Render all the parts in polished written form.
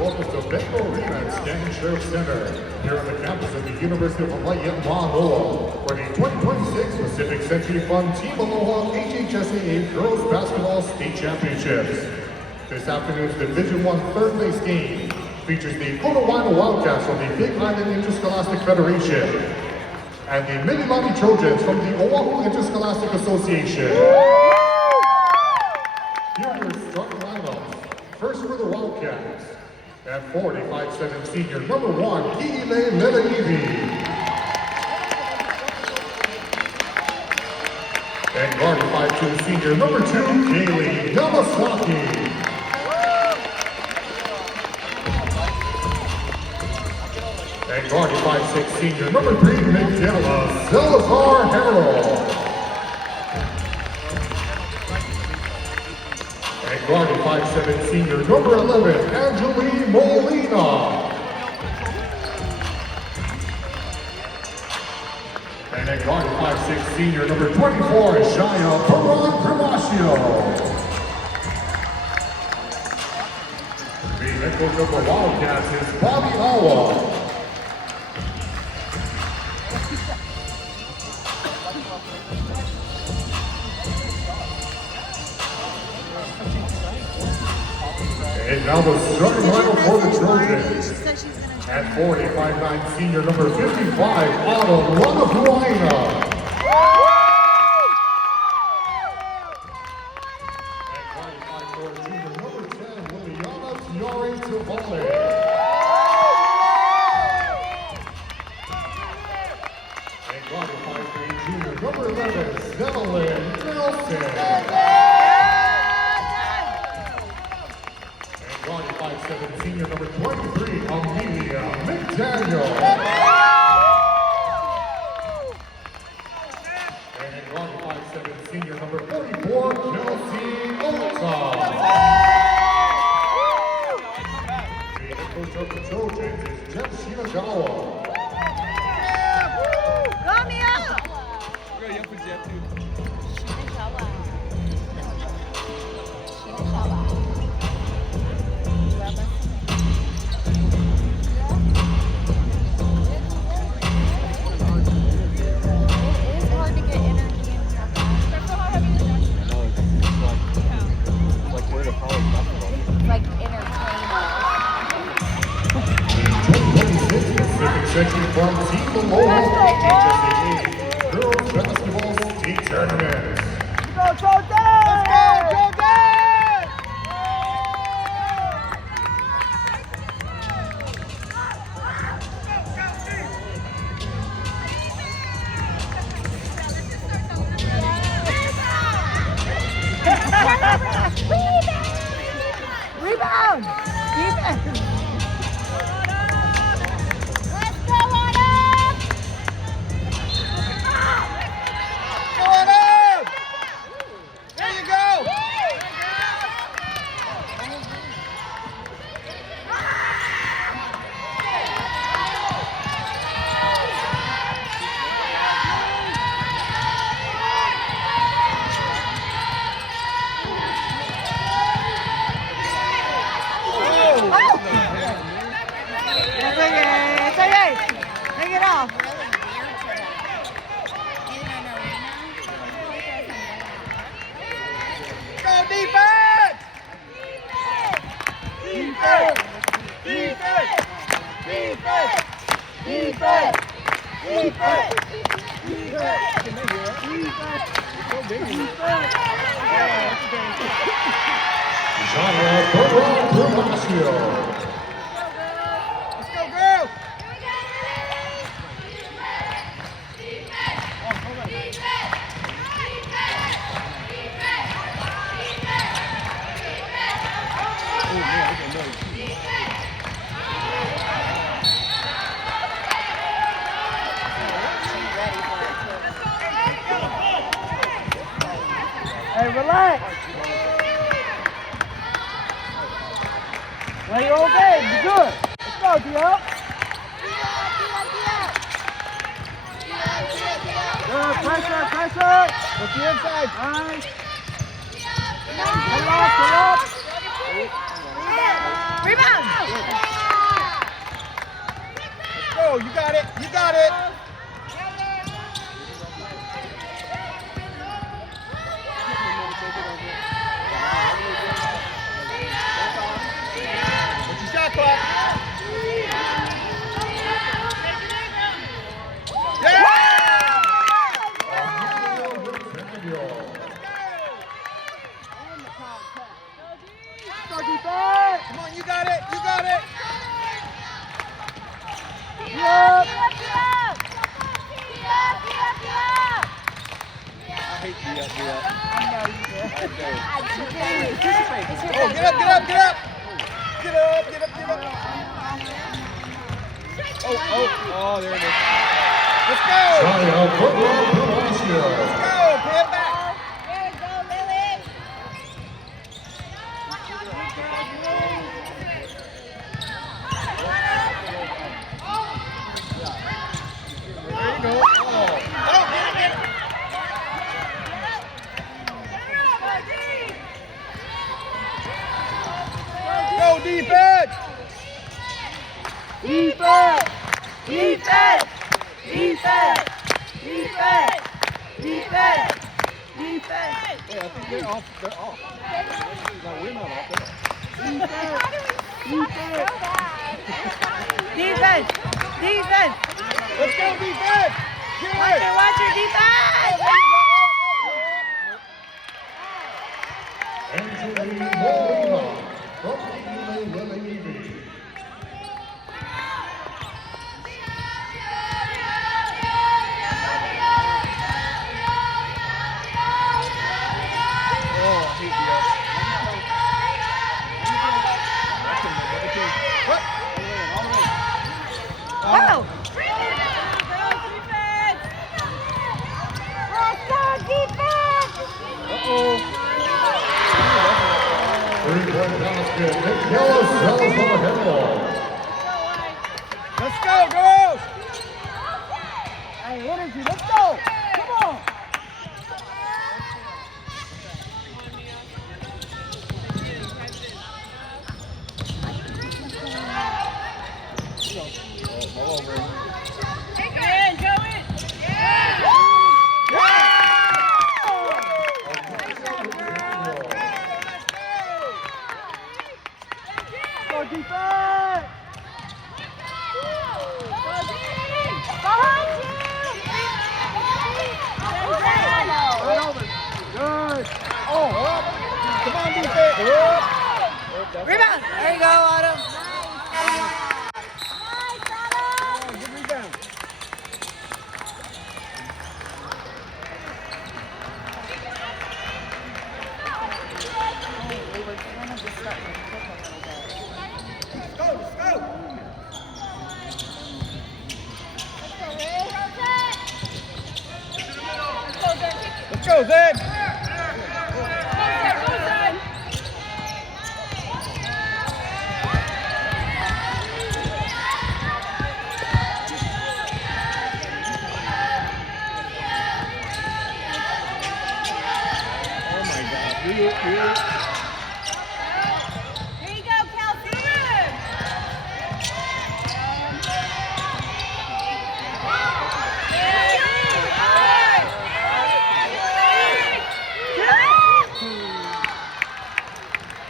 welcome to Bengal Arena at Stanton Sheriff Center here on the campus of the University of Hawaii at Manoa for the 2026 Pacific Century Fund Team Aloha HHSAA Girls Basketball State Championships. This afternoon's Division I third place game features the Kodawina Wildcats from the Big Island Interscholastic Federation and the Mililani Trojans from the Oahu Interscholastic Association. Here are your starting lineups. First for the Wildcats, at 45-7 senior number 1, Ki'ile Lele'iwi. And guarding 5'2 senior number 2, Kaylee Yamasaki. And guarding 5'6 senior number 3, Michaela Salazar Harrell. And guarding 5'7 senior number 11, Angeline Molina. And then guarding 5'6 senior number 24, Shia Peron Primascio. The head coach of the Wildcats is Bobby Awa. And now the starting lineup for the Trojans. At 45'9 senior number 55, Autumn Ranapuaina. And 45'4 junior number 10, Liliana Tiare Tavale. And guarding 5'3 junior number 11, Stellan Nelson. 5'7 senior number 23, Amelia McDaniel. And in guarding 5'7 senior number 44, Kelsey Ota. The head coach of the Trojans is Jeff Shinagawa. Come here! Century Farm Team Aloha HHSAA Girls Basketball State Tournament. Let's go, Trojans! Let's go, Trojans! Rebound! Defense! Take it off. Go defense! Defense! Defense! Defense! Defense! Defense! Genre Peron Primascio. Let's go, girls! Hey, relax. Play your own game. You're good. Let's go, Dio. Good. Pressure, pressure. Put the inside. Nice. Pull up, pull up. Rebound. got it. What's your shot clock? Yeah! Come on, you got it. You got it. Yup. I hate the up. Oh, Oh, get up, get up, get up. Get up, get up, get up. Oh, there it is. Let's go. Tryout football, Palacio. Let's go. Pay it back. There you go, Lily. There you go. Oh, get it. Go defense. Defense! Defense! Defense! Defense! Defense! Defense! Yeah, I think they're off. They're off. No, we're not off. Defense! Defense! Let's go defense. Get it. Watch your defense! Angeline Molina from the Lily Navy. Oh, I hate the up. What? Oh! Defense! Uh-oh. Three-point basket, Nicola Salazar. Let's go, girls. Hey, energy, let's go! Come on! All over. Go defense! Behind you! Right over. Good. Oh, up. Come on, defense. Up. Rebound! There you go, Autumn. Good rebound. Let's go, Zed. Oh my God. Here you go, Kelsey.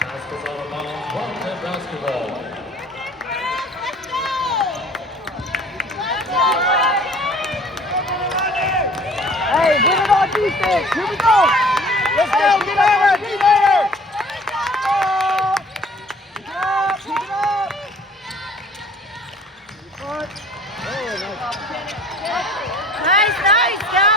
Basketball out of bounds, Wildcat basketball. Hey, bring it on defense. Here we go. Let's go. Get over. Get over. Pick it up. Pick it up. Nice, nice, Cal.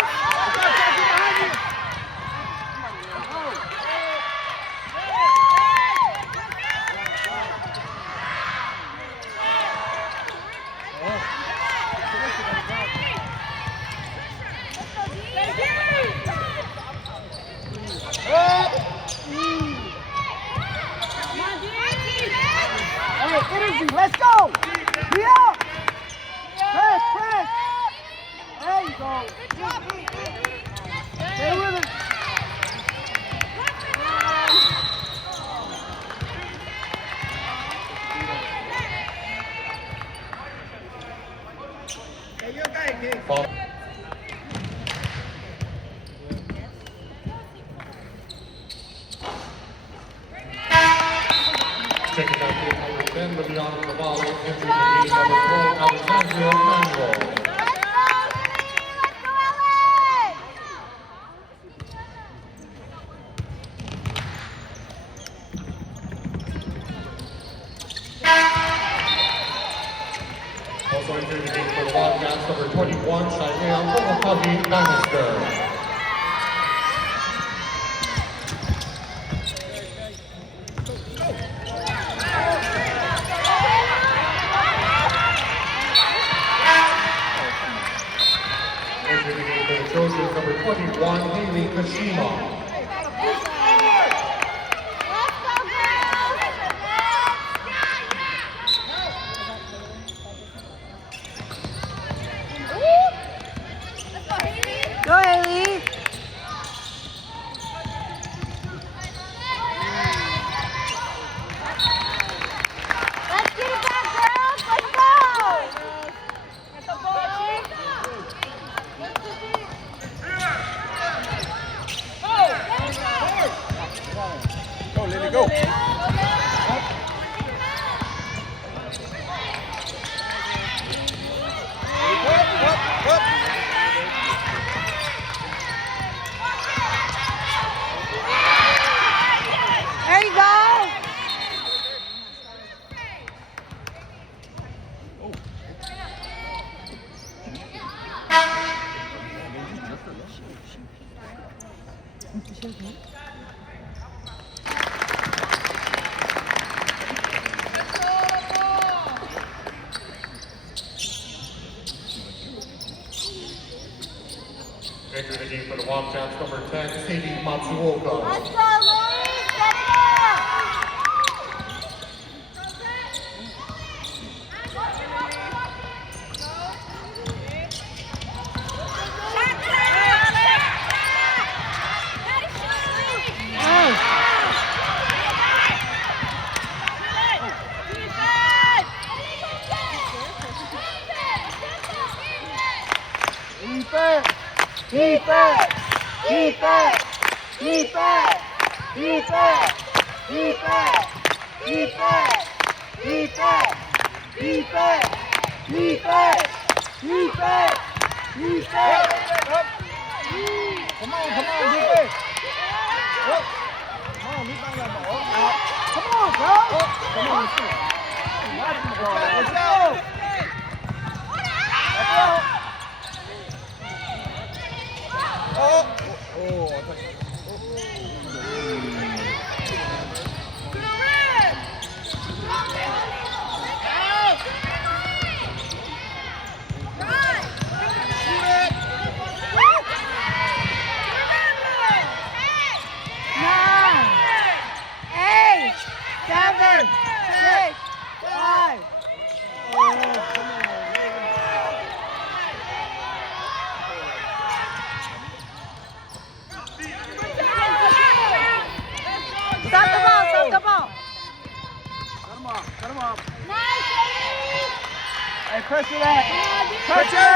Hey, energy, let's go. Be up. Press, press. There you go. Stay with it. Hey, you guys. Foul. Taking out the number 10, Leviana Cavallo, entering the game number 12, Alexandria Manuel. Also entering the game for the Wildcats, number 21, Shynea Homokabi Bannister. Entering the game for the Trojans, number 21, Haley Kashima. Go, Haley. Let's get it back, girls. Let's go. Go, Lily, go. There you go. Entering the game for the Wildcats, number 10, Sadie Matsuoka. Let's go, Lily. Set it up. Keep it. Keep it! Keep it! Keep it! Keep it! Keep it! Keep it! Keep it! Keep it! Keep it! Keep it! Keep it! Come on, keep it. Up. Come on, rebound that ball. Out. Come on, bro! Come on, let's go. Let's go. Oh, I thought Stop the ball! Stop the ball! Cut him off. Hey, pressure that! Pressure!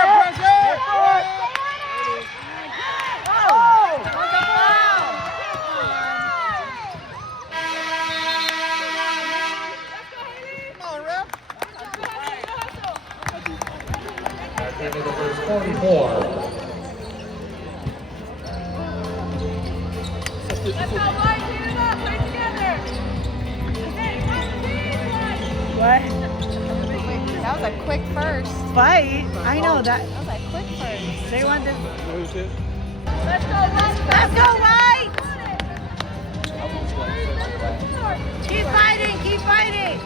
Come on, ref. At the end of the first 44. What? That was a quick first. Fight? I know that. That was a quick first. They want to. Who's this? Let's go, White! Keep fighting! Keep fighting!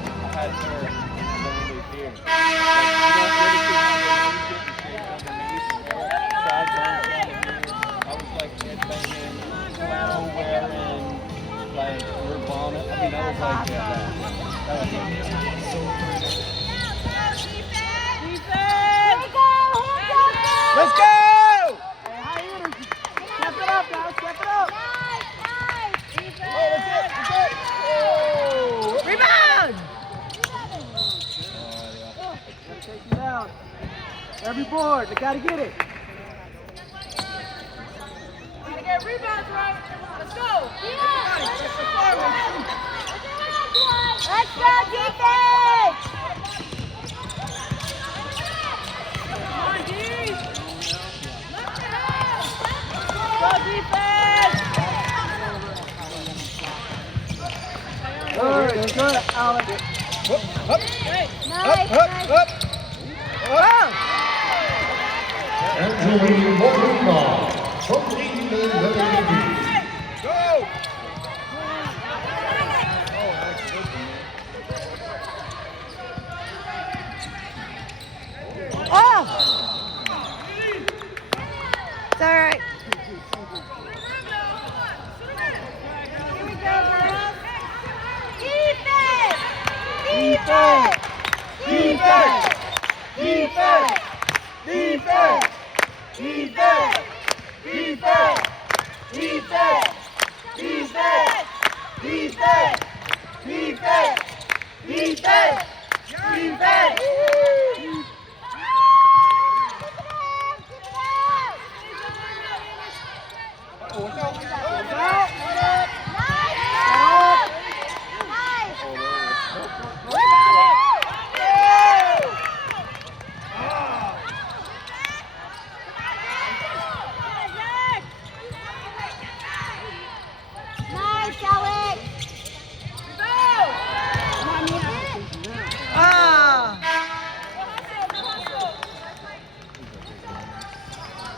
Let's go! Step it up now, step it up! Rebound! Take you down. Every board, they gotta get it. Get rebounds right. Let's go. Let's go, defense! Come on, D. Go, defense! Good, Alex. Nice, nice. Angeline Molina from Eaton Levy. Go! Oh! It's all right. Here we go, girls. Defense! Defense! Defense! Defense! Defense! Defense! Defense! Defense! Defense! Defense! Defense! Defense! Defense! Nice, Alex! Ah!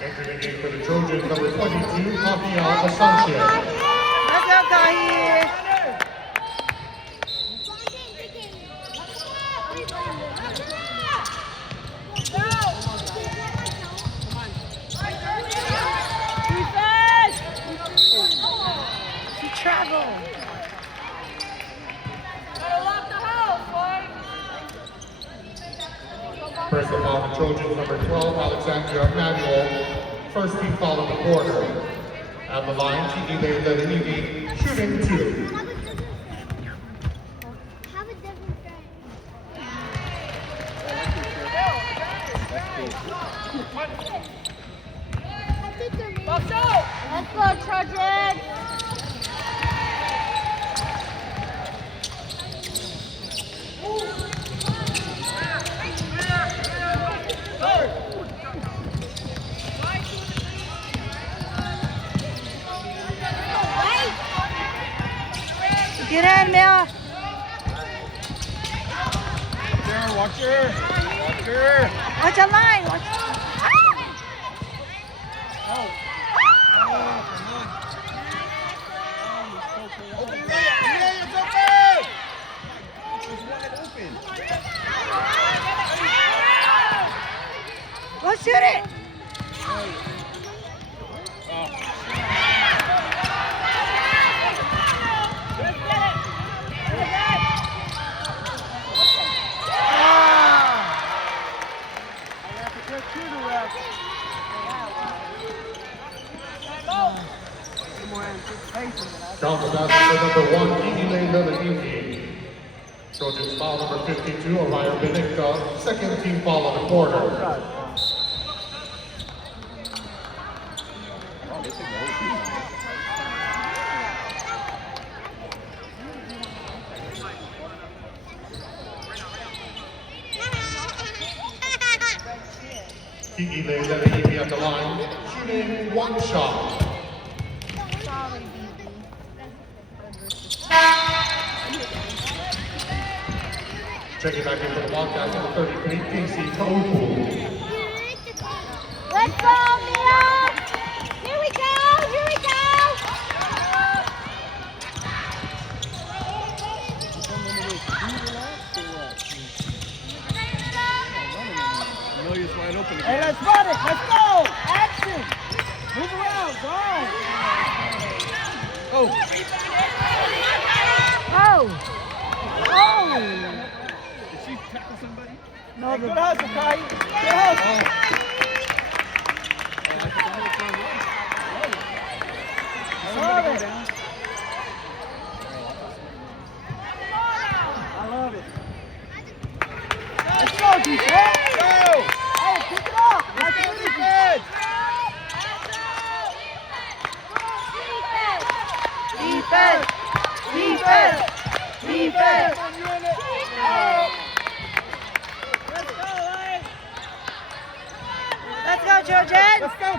Entering the game for the Trojans, number 22, Rafael Sanchez. Let's go, Kahir. She traveled. Gotta lock the house, boy. Personal foul on the Trojans, number 12, Alexandra Manuel. First team foul on the quarter. At the line, Chiki Levy, shooting 2. Have a different friend. Box out. Let's go, Trojans! Get in, Mel. Watch her! Watch her! Watch your line. Watch. Open it! Yeah, it's open! It's wide open. Go shoot it. Counter basket for number 1, Kiki Levy. Trojans foul number 52, Araya Benedicta. Second team foul on the quarter. Kiki Levy at the line, shooting 1 shot. Checking back in for the Wildcats on the 33, Casey Tohu. Let's go, Mia! Here we go! Here we go! Amelia's wide open. Hey, let's run it! Let's go! Action! Move around, go! Oh! Oh. Oh. Did she tackle somebody? No, good hustle, Kai. Good hustle. Love it. I love it. Let's go, defense. Go! Hey, pick it up.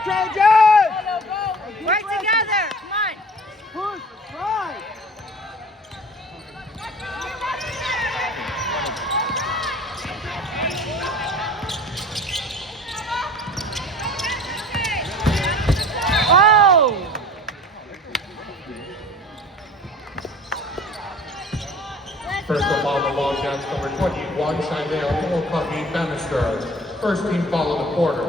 Trojan! Work together. Come on. Push, try. Oh! First of all, the Wildcats, number 21, Shidell Okabe Bannister. First team foul of the quarter.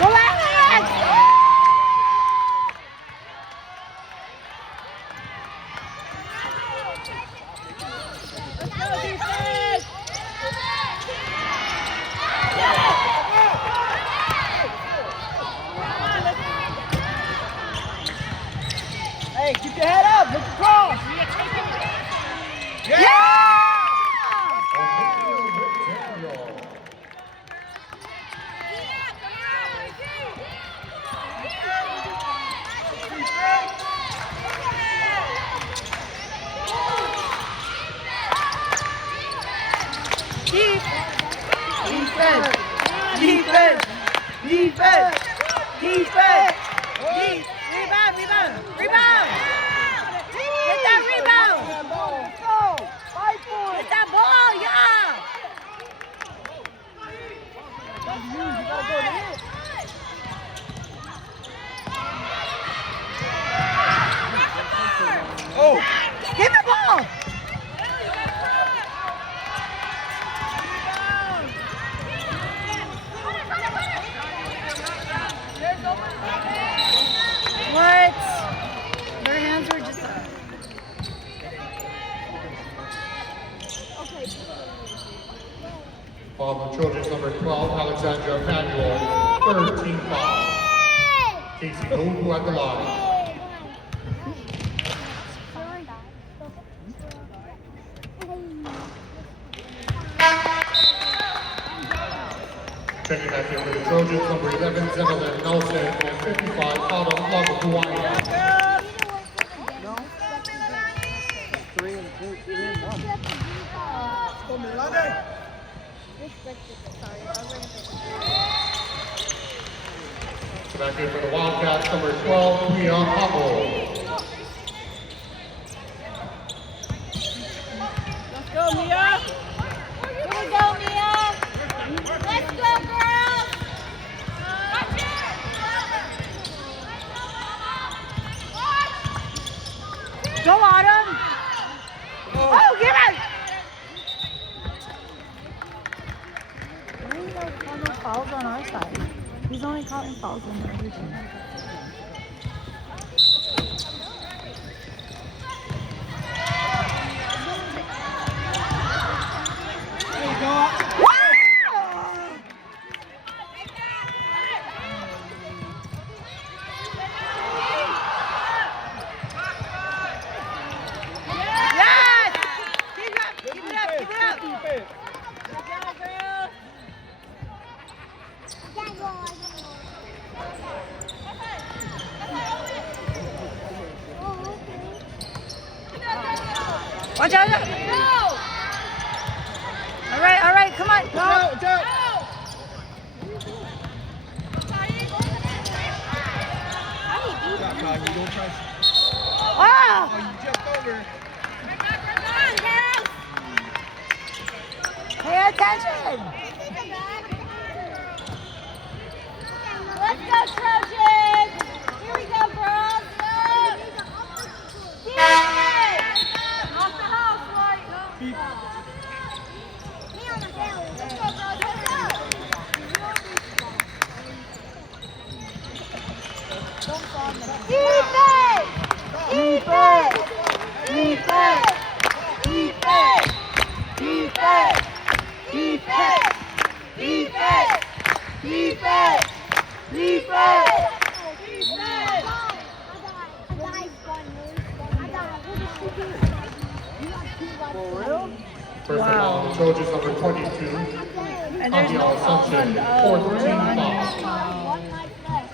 Relax! Hey, keep your head up. Look across. Yeah! Deep. Defense. Defense. Defense. Defense. Deep. Rebound, rebound, rebound. Get that rebound. Let's go. Fight for Get it. that ball, yeah. You gotta go to hit. Oh! Get the ball. What? Their hands were just up. Foul the Trojans, number 12, Alexandra Emanuel. Third team foul. Casey Nobu at the line. Checking back in for the Trojans, number 11, Zemelin Nelson, and 55, Autumn Lavapuaya. Three and one. So back in for the Wildcats, number 12, Mia Hopple. Let's go, Mia. Here we go, Mia. Let's go, girls. Go, Autumn. Oh, get it. Why are you guys calling no fouls on our side? He's only calling fouls on the other team. Yes! Keep it up, keep it up, keep it up. Defense. Watch out! All right, come on. Go, go. You don't try. Oh! You jumped over. Pay attention. Let's go, Trojans. Here we go, girls. Defense. Off the house, White. Me on the belly. Let's go, girls. Let's go. Defense. Defense. Defense. Defense. Defense. Defense. Defense. Defense. Defense. Defense. First Wow. of all, the Trojans number 22. And there's no Javier fault Assumption, on fourth team Romania. foul. One night left.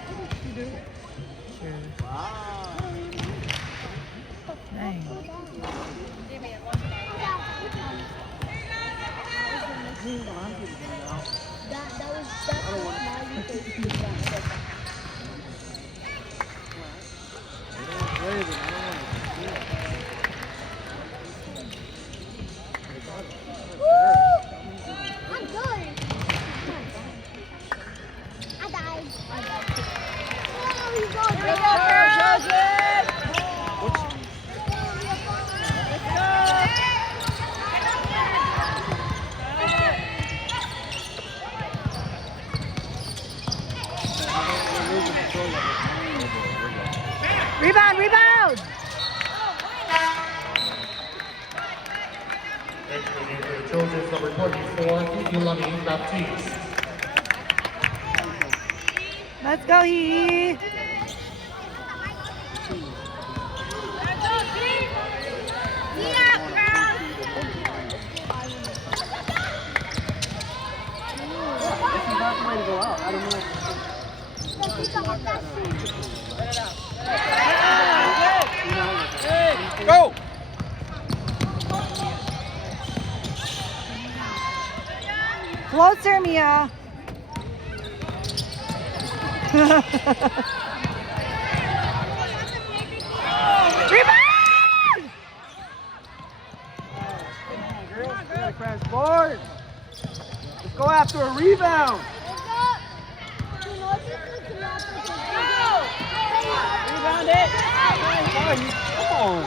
Dang. I'm good. I died. Oh, he's going. Here we go, girls. Rebound, rebound! Entering for the Trojans number 24, Iulani Baptiste. Let's go, Hee. Go! Closer, Mia. Rebound! Crash board. Let's go after a rebound. Rebound it. Come on.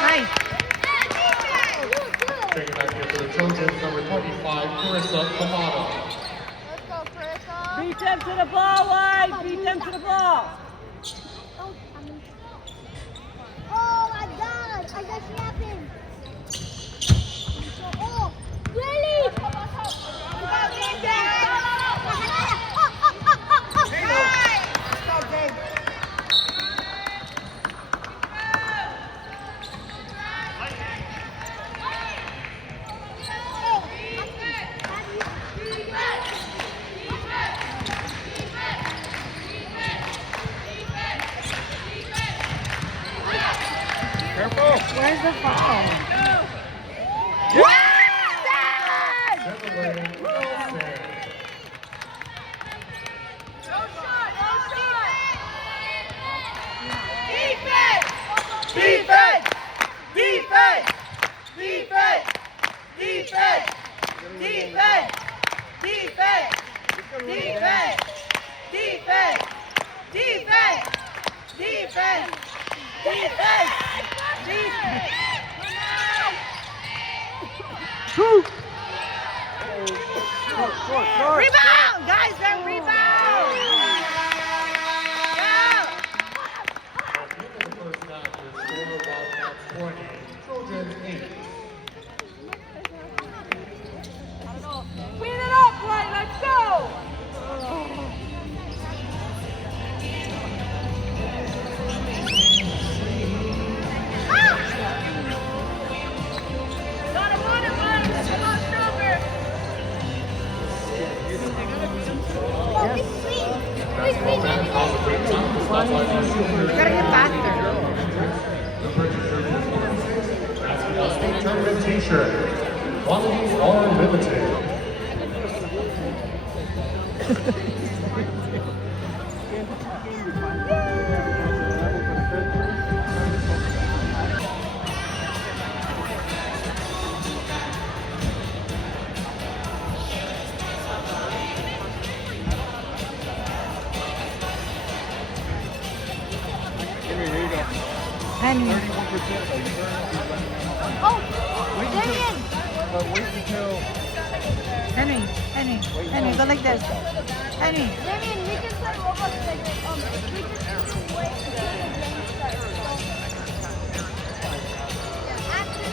Nice. Taking back here for the Trojans number 25, Carissa Kamada. Beat them to the ball, White. Beat them to the ball. Oh my God! I got snapping. Oh, really? Careful! Where's the foul? Send away, Wilson. Defense! Defense! Defense! Defense! Defense! Defense! Defense! Defense! Defense! Defense! Defense! Defense! Rebound! Guys, then rebound! At the end of the first half, your score Wildcats 20, Trojans 8. Clean it up, White. Let's go. Got him on it, White. Let's come on, stronger. Wildcats also great time to stop by our senior. Gotta get faster. The purchase of your 26 Basketball State Tournament t-shirt. Quantities are limited. Penny. 31%. Oh, Darian! Wait until Penny. Penny. Penny. Go like this. Penny. Darian, we can play Roblox like this. We just have to wait until the game starts. So, after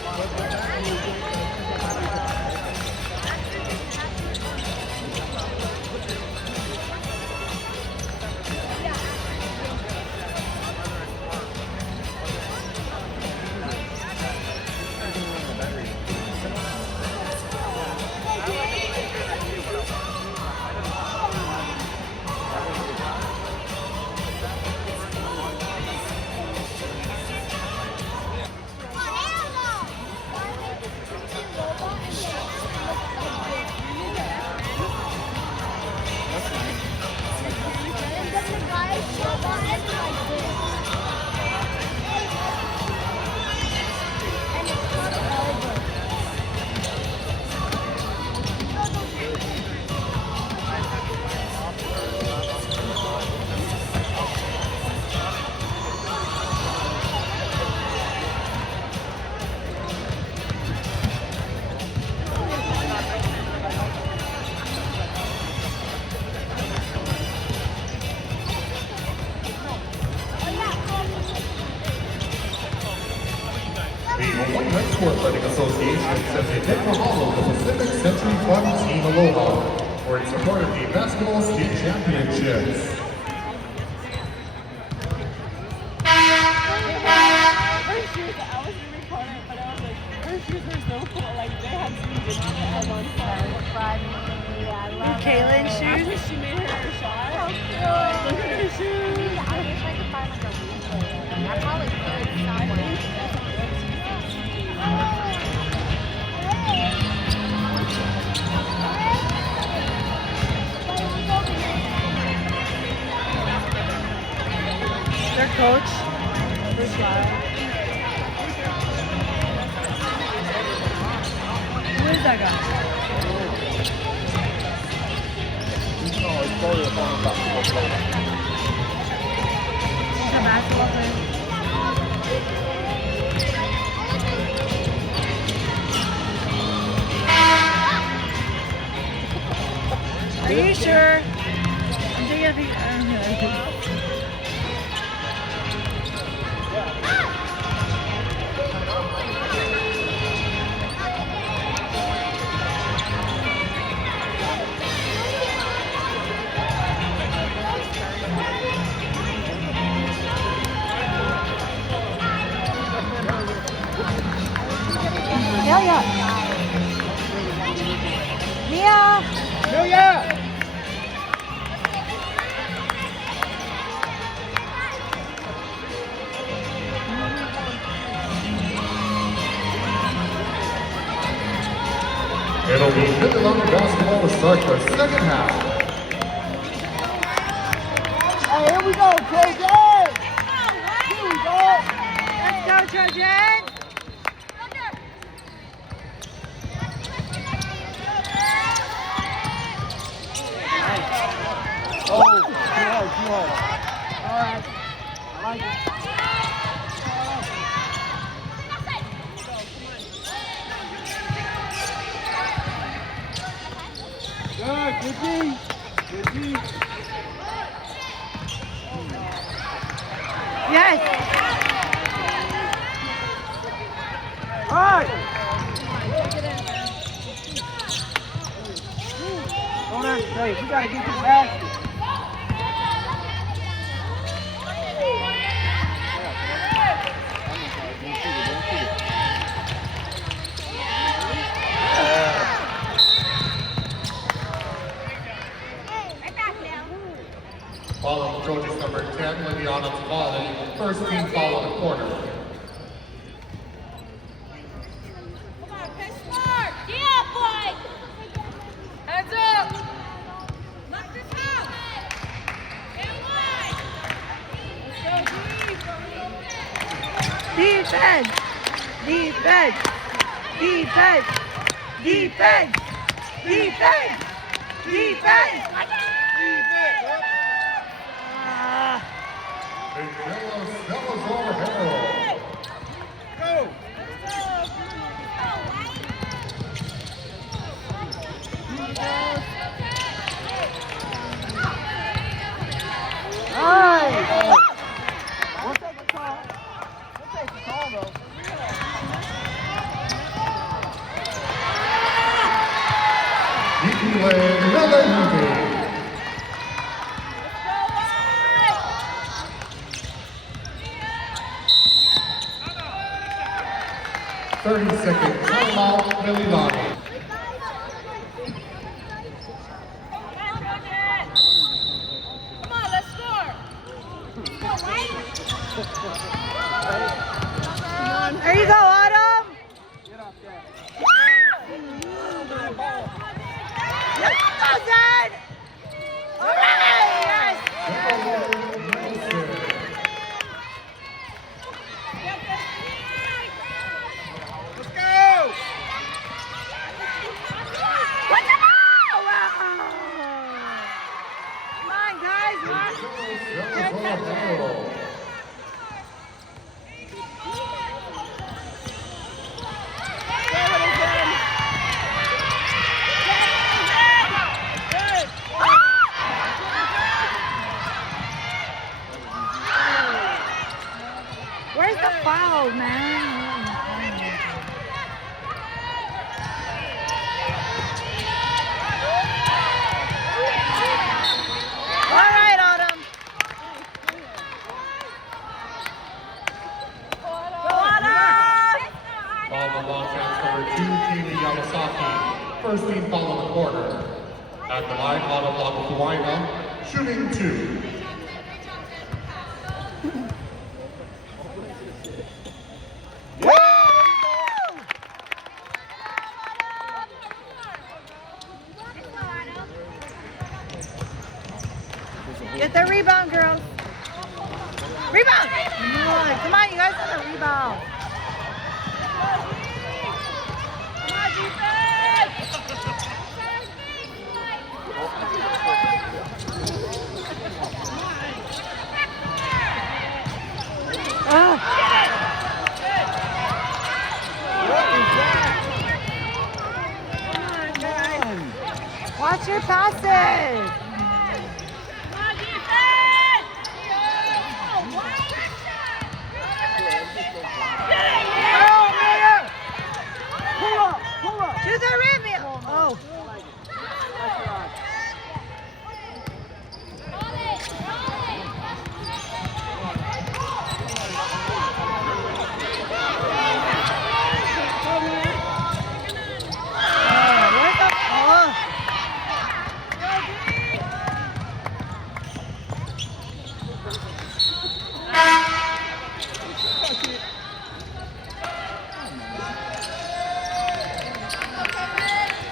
United Sport Betting Association sends a big mahalo to Pacific Century Fund Team Aloha for its support of the Basketball State Championships. Her shoes, I was in the corner, but I was like, her shoes were so cool. Like, they had some good stuff on fire. I love Kaylin's After shoes? she made her shot, look at her shoes. I wish I could find like a replay. I probably could somewhere. Their coach. Who is that guy? You can always call it a basketball player. He's a basketball player. Are you sure? I'm taking a picture. Delia! Mia! Julia! It'll be Mid-Atlantic basketball to start the second half. Hey, here we go, Trojan! Here we go! Let's go, Trojan! Oh, too hard. All right. I like it. Good D. Good D. Yes! All right. Don't hesitate. We got to get to the basket. Following Trojans number 10, Liliana Tavalli, first team foul in the corner. Come on, play smart. Yeah, boy. Hands up. Knock this out. Get wide. Let's go, Defense! Defense! Defense! Defense! Defense! Defense! Ah. Salazar Harrell. Go! Nice. We'll take the call. We'll take the call, though. Nikile Lelehuvi. 30-second timeout, Mililani. Come on, let's score. There you go, Autumn! Get off that. Yes, Wilson! All right! Yes! Let's go! What's the ball? Wow! Come on, guys. Salazar Harrell. Where's the foul, man? the line, auto block with Wina, shooting 2. Get the rebound, girls. Rebound! Come on, you guys have the rebound. Watch your passes. To the rim. Oh.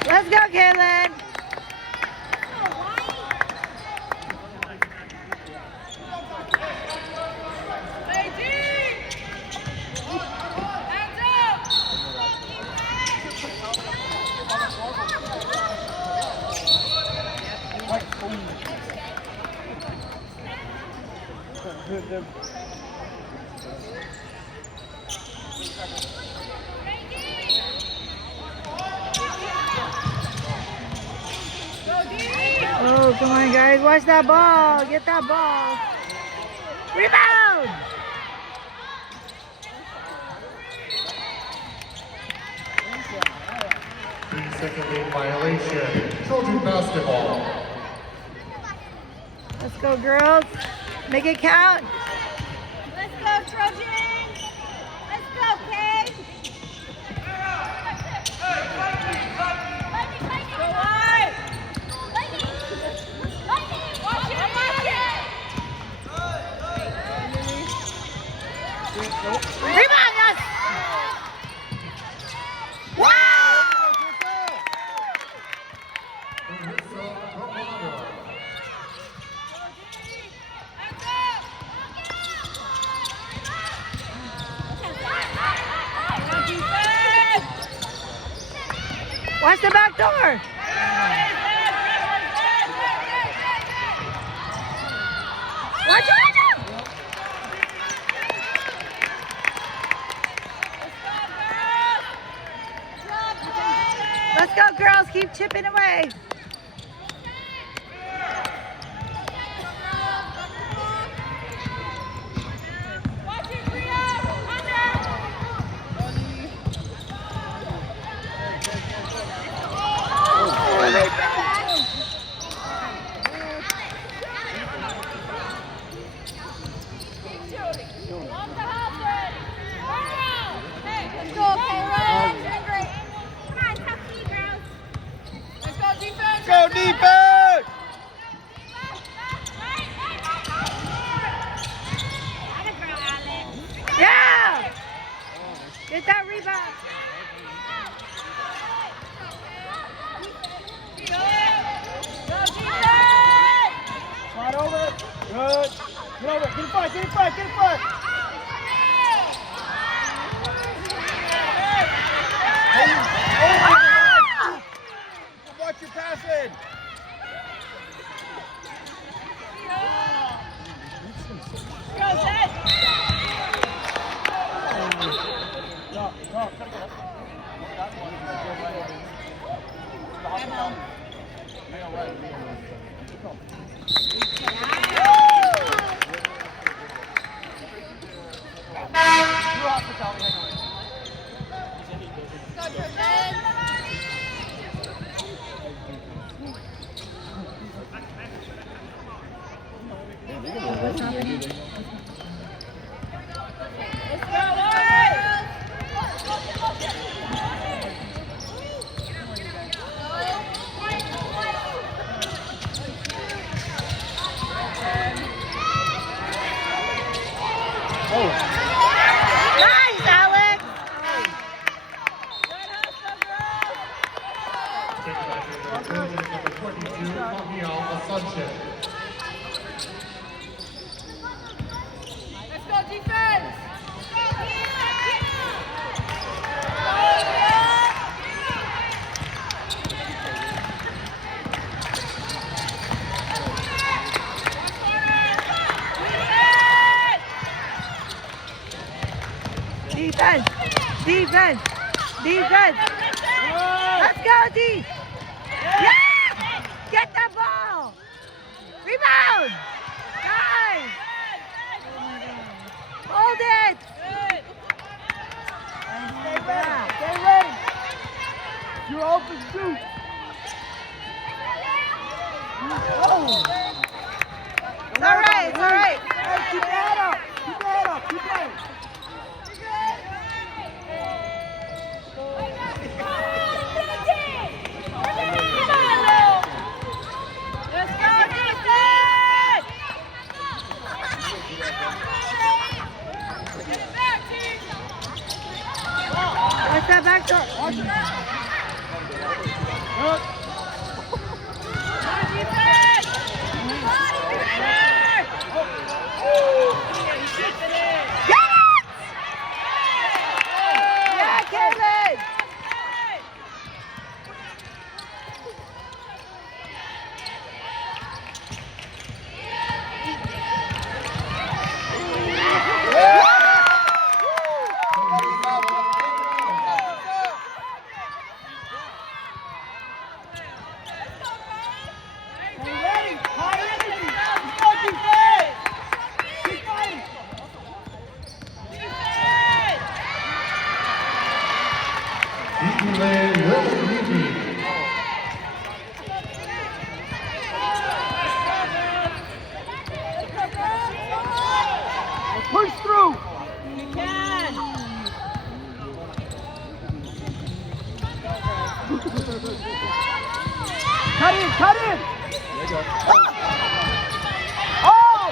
Let's go, Caitlin. Oh, come on, guys. Watch that ball. Get that ball. Rebound! 3-second game violation. Trojan basketball. Let's go, girls. Make it count. Let's go, Trojans! Let's go, Kay! Rebound, yes! Wow! Watch the back door. Watch it, watch it. Let's go, girls. Keep chipping away. Go defense! Yeah! Get that rebound. Slide over. Good. Get over. Get in front. Get in front. Get in front. Watch your passing! Nice, Alex. Taken by number 22, Fabian Asuncion. Let's go defense. Defense. Defense. Defense. Let's go, D. Yeah! Get the ball. Rebound. Nice. Hold it. Stay ready. Stay ready. You're open, shoot. Oh. It's all right. It's all right. Hey, keep your head up. Keep your head up. Keep playing. Let's go defense. Get it back, team. Watch that back door. Defense. Defense. Get it! Yeah, Caleb. Stay ready. High energy. Let's go defense. Keep fighting. Equally Will Levy. Push through. You can. Cut in. Cut in. Oh. Oh.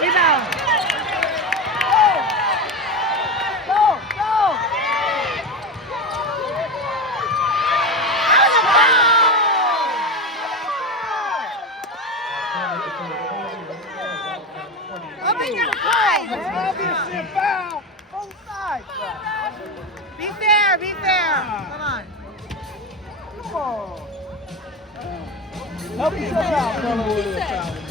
Rebound. Go. Go. Open your eyes. That's obviously a foul. Both sides. Be fair. Be fair. Come on. Come on. Help each other out, fellas.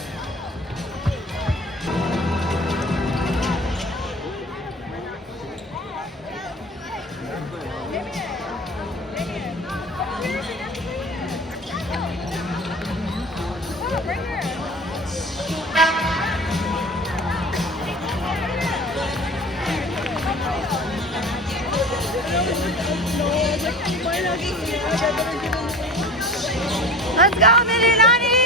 Let's go, Milinani.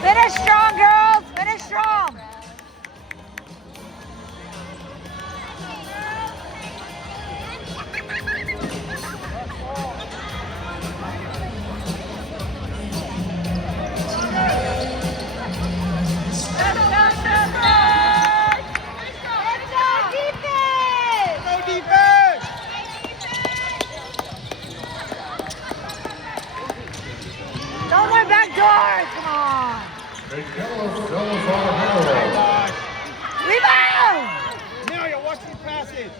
Finish strong, girls. Finish strong. Go defense. No more back doors. Come on. Miguel Salazar Harrell. Rebound. Now you're watching passes.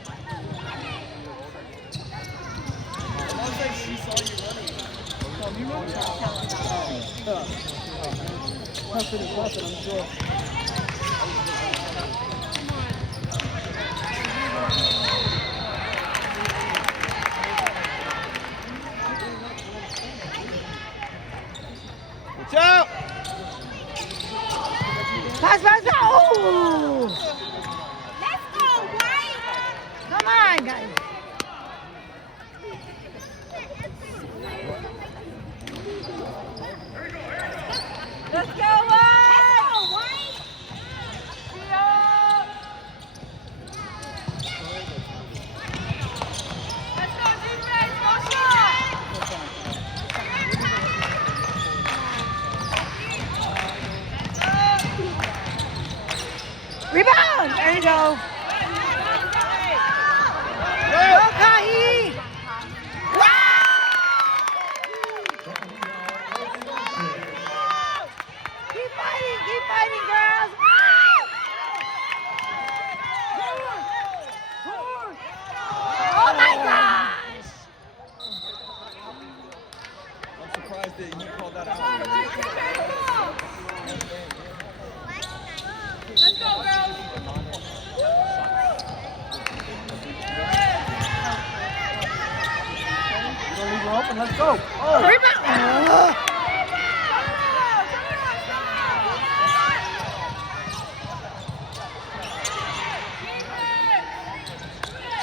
Puffing, I'm sure. Watch out! Pass, pass. Oh. Let's go, White. Come on, guys. Let's go, White. Let's go, White. Rebound! There you go. Go, Kahi! Keep fighting, girls! Oh my gosh! I'm surprised that you called that out. Let's go, girls. Don't leave her open. Let's go. Oh. Rebound!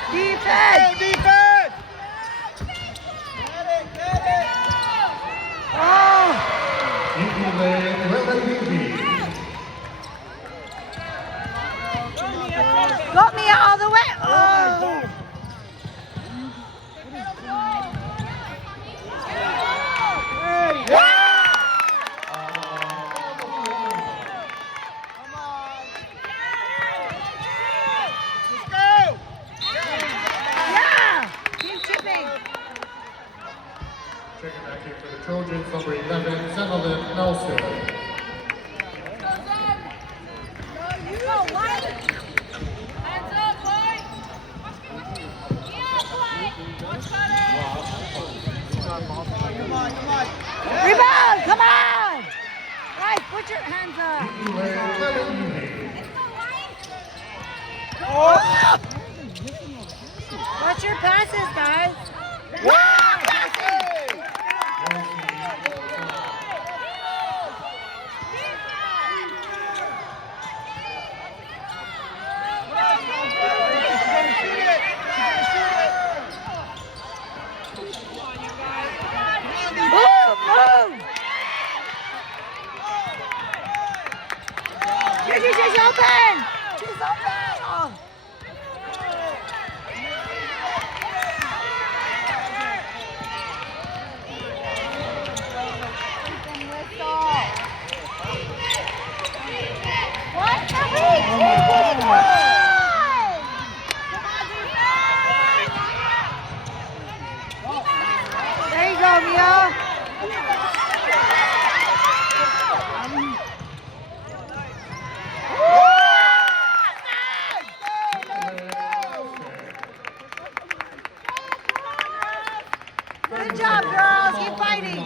Defense! Go, defense! Oh! Got me all the way! Oh! Let's go! Yeah! Keep chipping! Checking back in for the Trojans, number 11, Zenalyn Nelson. Rebound! Come on! Right, put your hands up! Watch your passes, guys! Move! She's open! She's open! Oh. What are we doing? There you go, Mia. Good job, girls. Keep fighting.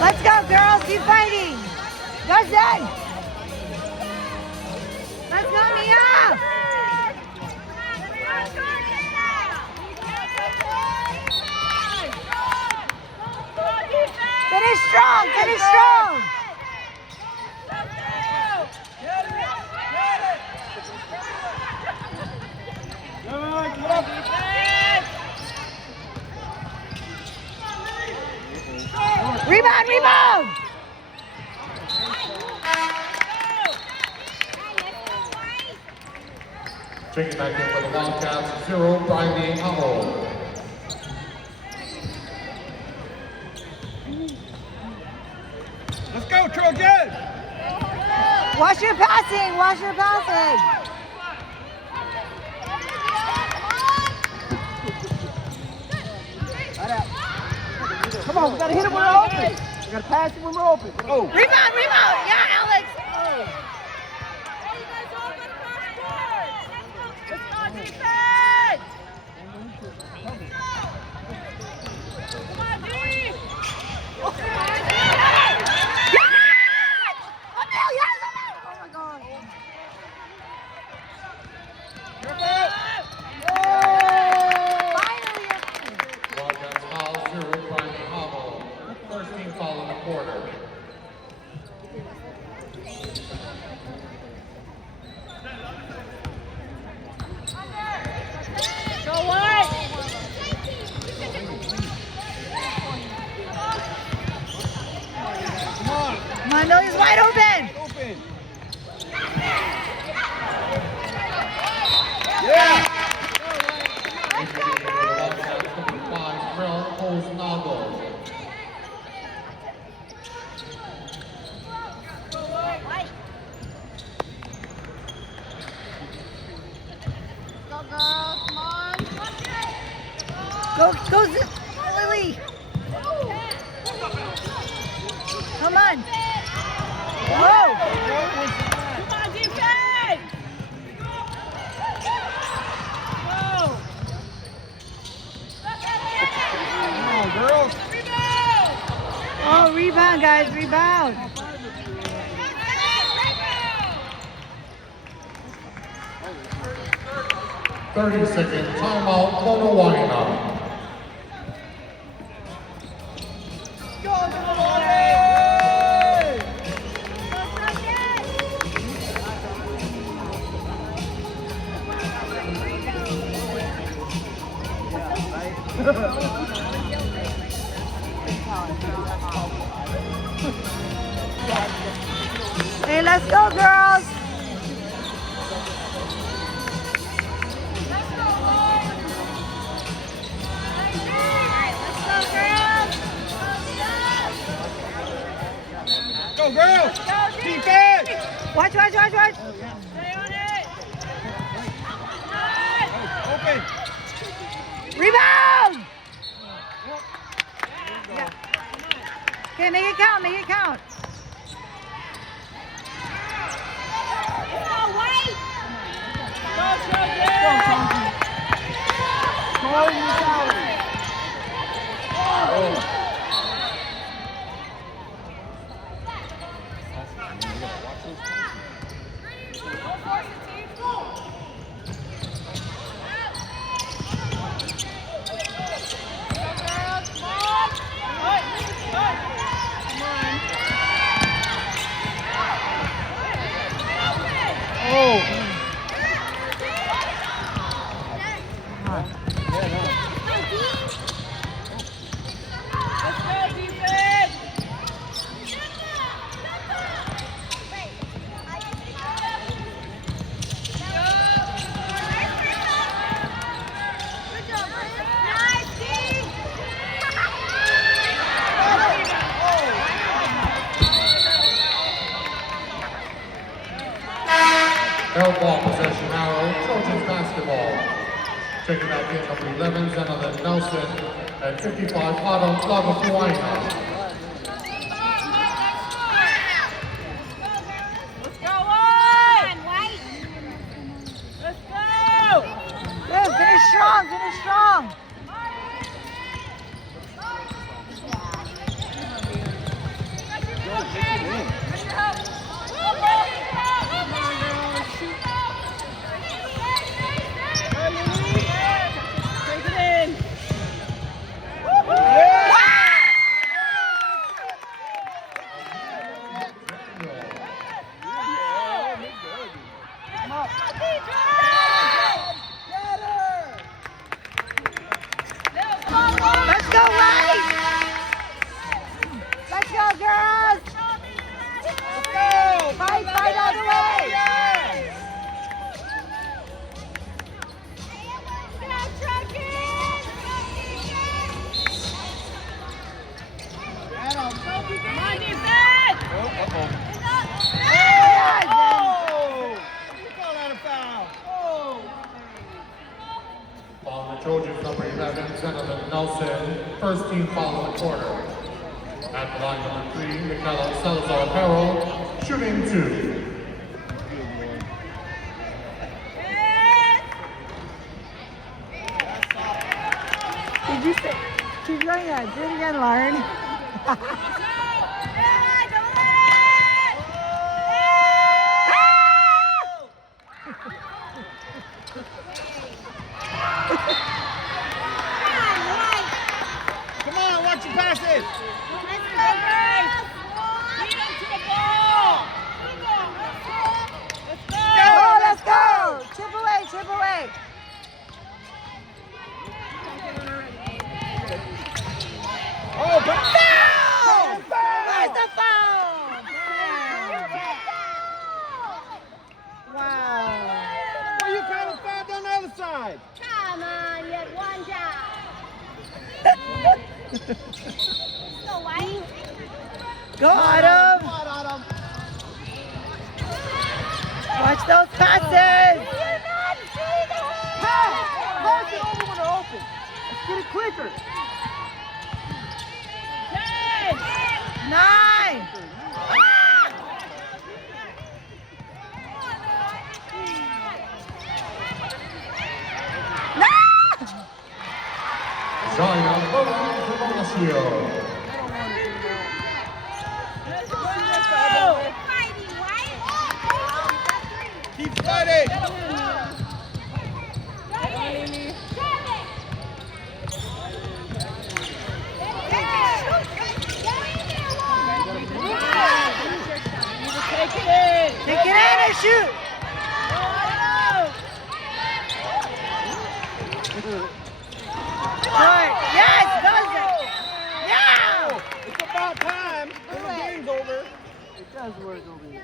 Let's go, girls. Keep fighting. Go, Zen. Let's go, Mia. Finish strong. Finish strong. Rebound, rebound. Checking back in for the Wildcats, 0, Briley Howell. Let's go, Trojan! Watch your passing. Watch your passing. Come on, we gotta hit it when we're open. We gotta pass it when we're open. Oh. Rebound, rebound. Yeah, Alex. Wildcats foul, 0, Briley Howell. First team on, Millie's wide open. Open. Yeah. Go, Lily. Come on. Whoa. Come on, defense! Go! Come on, girls. Oh, rebound, guys, rebound. Second timeout for Hawaii. Hey, let's go, girls. Go, girls. Defense. Watch. Stay on it! Open. Rebound. Yeah. Okay, make it count, make it count. Go, Trojan! Let's go, defense! Air ball possession arrow, Trojans basketball. Taking out game number 11, Zenalyn Nelson at 55, Lago Fuaina. Let's go, White! Let's go! Good, finish strong. Take it in! Let's go, White. Let's go, girls. Fight all the way. Come on, defense! On the Trojans number 11, Zenalyn Nelson, first team foul in the quarter. At the line number 3, Michaela Salazar-Perro, shooting 2. Did you say? Keep going. Do it again, Lauren. Come on, watch your passes. Oh, let's go. Chip away. Oh, Foul! Where's the foul? Snow White. Go, Autumn. Come on, Autumn. Watch those passes. You're not seeing the Pass! Pass it over when they're open. Let's get it quicker. 9. Zion Logan from Omasio. fighting, White. Keep fighting. Take it in. Take it in and shoot. Short. Yes, does it. Yeah. It's about time when the game's over. It does work over here.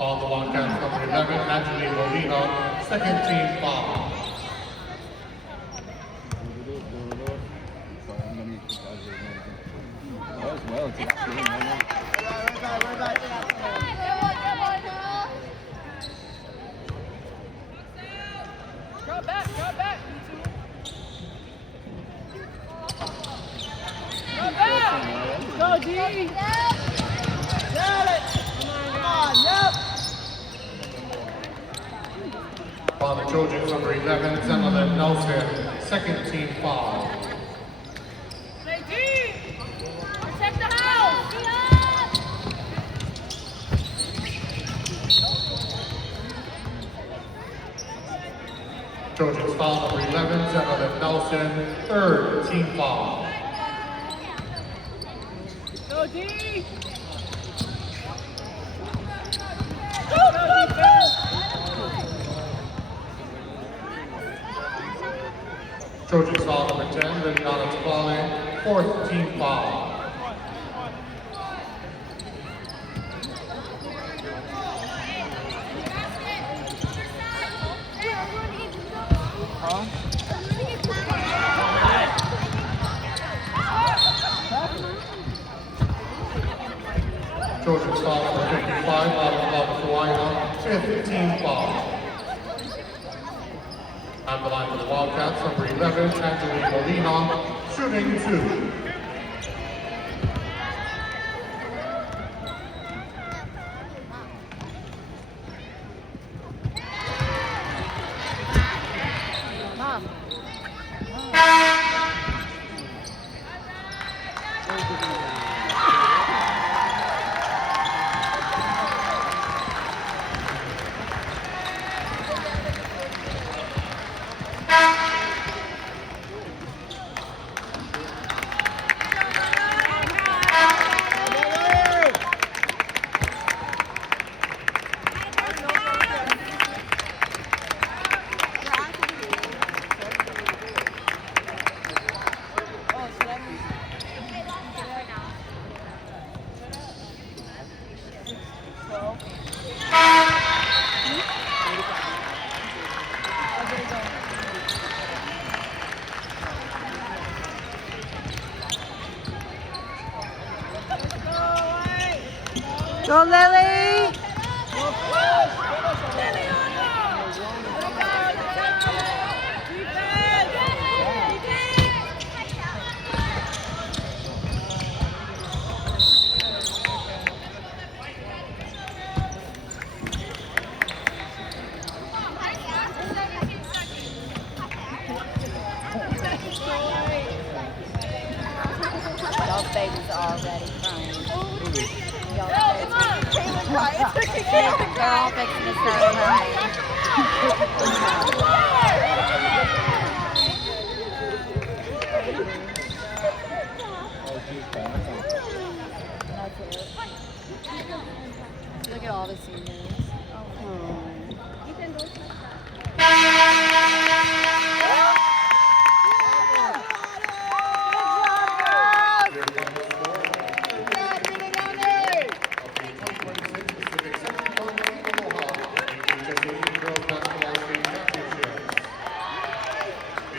On the Wildcats, number 11, Natalie Molina, second team foul. Drop back, drop back. Drop back. Go, D. Got it. Come on, yep. On the Trojans, number 11, Zemlin Nelson, second team foul. Play D. Protect the house. Trojans foul number 11, Zemlin Nelson, third team foul. Go, D. Go, defense. Trojans foul number 10, Viviana Tavale, fourth team foul. Trojans foul number 55, Lava Fuaina, fifth team foul. On the line for the Wildcats, number 11, Angeline Molina, shooting 2. Go, Lily. Y'all babies are already crying. Y'all babies. They're all fixing to start crying. That's it. Look at all the seniors.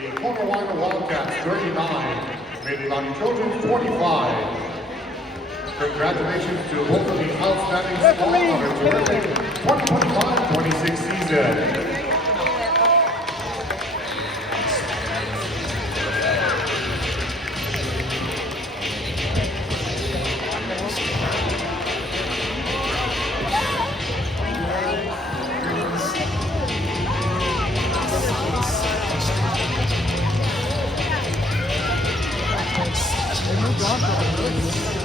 the Carolina Wildcats 39, Lady Trojans 25. Congratulations to both of the outstanding squad on a terrific 2025-26 season. They moved on from it.